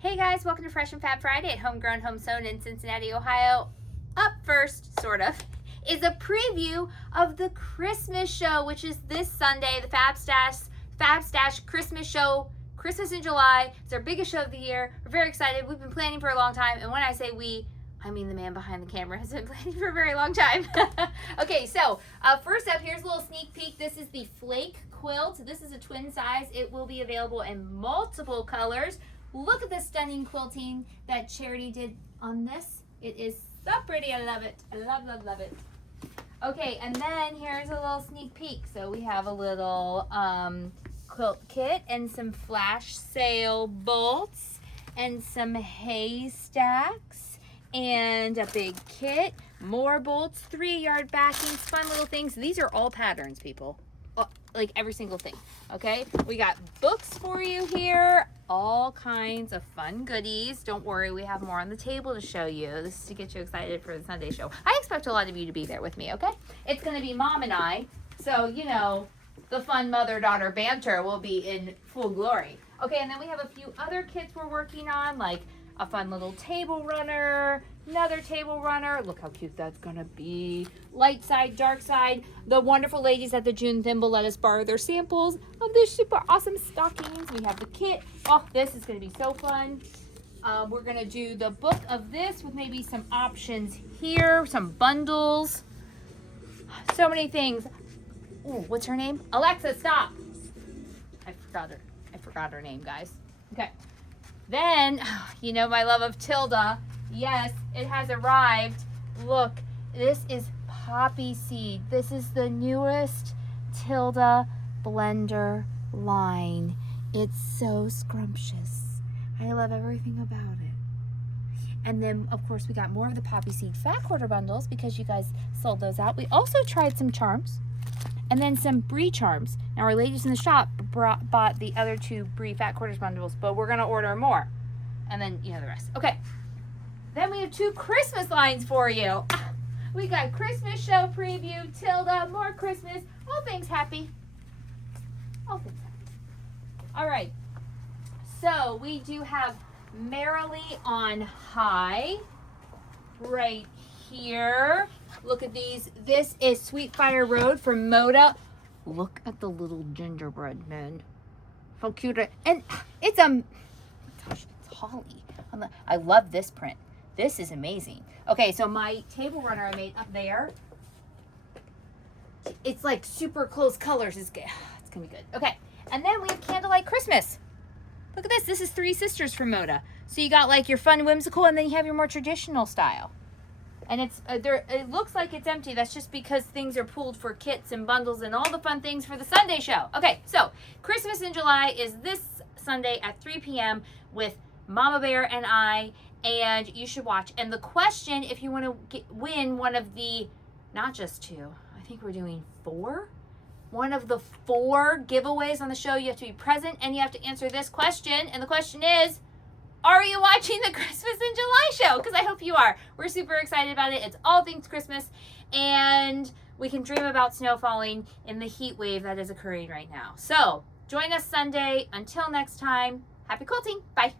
Hey guys, welcome to Fresh and Fab Friday at HomeGrown HomeSewn in Cincinnati, Ohio. Up first, sort of, is a preview of the Christmas show, which is this Sunday, the Fab Stash Christmas show, Christmas in July. It's our biggest show of the year. We're very excited. We've been planning for a long time, and when I say we, I mean the man behind the camera has been planning for a very long time. Okay, so first up, here's a little sneak peek. This is the Flake quilt. This is a twin size. It will be available in multiple colors. Look at the stunning quilting that Charity did on this. It is so pretty. I love it. I love it. Okay, and then here's a little sneak peek. So we have a little quilt kit and some flash sale bolts and some haystacks and a big kit, more bolts, 3-yard backings, fun little things. These are all patterns, people. Like every single thing. Okay, we got books for you here, all kinds of fun goodies. Don't worry, we have more on the table to show you. This is to get you excited for the Sunday show. I expect a lot of you to be there with me. Okay, it's going to be Mom and I, so you know the fun mother-daughter banter will be in full glory. Okay, and then we have a few other kits we're working on, like a fun little table runner, another table runner. Look how cute that's gonna be. Light side, dark side. The wonderful ladies at the June Thimble let us borrow their samples of this super awesome stockings. We have the kit. Oh, this is gonna be so fun. We're gonna do the book of this with maybe some options here, some bundles. So many things. Ooh, what's her name? Alexa, stop. I forgot her name, guys. Okay. Then, you know my love of Tilda. Yes, it has arrived. Look, this is poppy seed. This is the newest Tilda blender line. It's so scrumptious. I love everything about it. And then, of course, we got more of the poppy seed fat quarter bundles because you guys sold those out. We also tried some charms. And then some brie charms. Now our ladies in the shop bought the other 2 brie fat quarters bundles, but we're gonna order more. And then, you know, the rest. Okay. Then we have 2 Christmas lines for you. We got Christmas show preview, Tilda, more Christmas, all things happy. All things happy. All right. So we do have Merrily on high right here. Look at these. This is Sweetfire Road from Moda. Look at the little gingerbread men. So cute. And it's gosh, it's holly. I love this print. This is amazing. Okay, so my table runner I made up there. It's like super close colors. It's gonna be good. Okay, and then we have Candlelight Christmas. Look at this. This is 3 sisters from Moda. So you got like your fun whimsical, and then you have your more traditional style. And it's it looks like it's empty. That's just because things are pulled for kits and bundles and all the fun things for the Sunday show. Okay, so Christmas in July is this Sunday at 3 p.m. with Mama Bear and I, and you should watch. And the question, if you want to win one of the, not just 2, I think we're doing 4. One of the 4 giveaways on the show, you have to be present and you have to answer this question. And the question is, are you watching the Christmas in July show? Because I hope you are. We're super excited about it. It's all things Christmas. And we can dream about snow falling in the heat wave that is occurring right now. So join us Sunday. Until next time, happy quilting. Bye.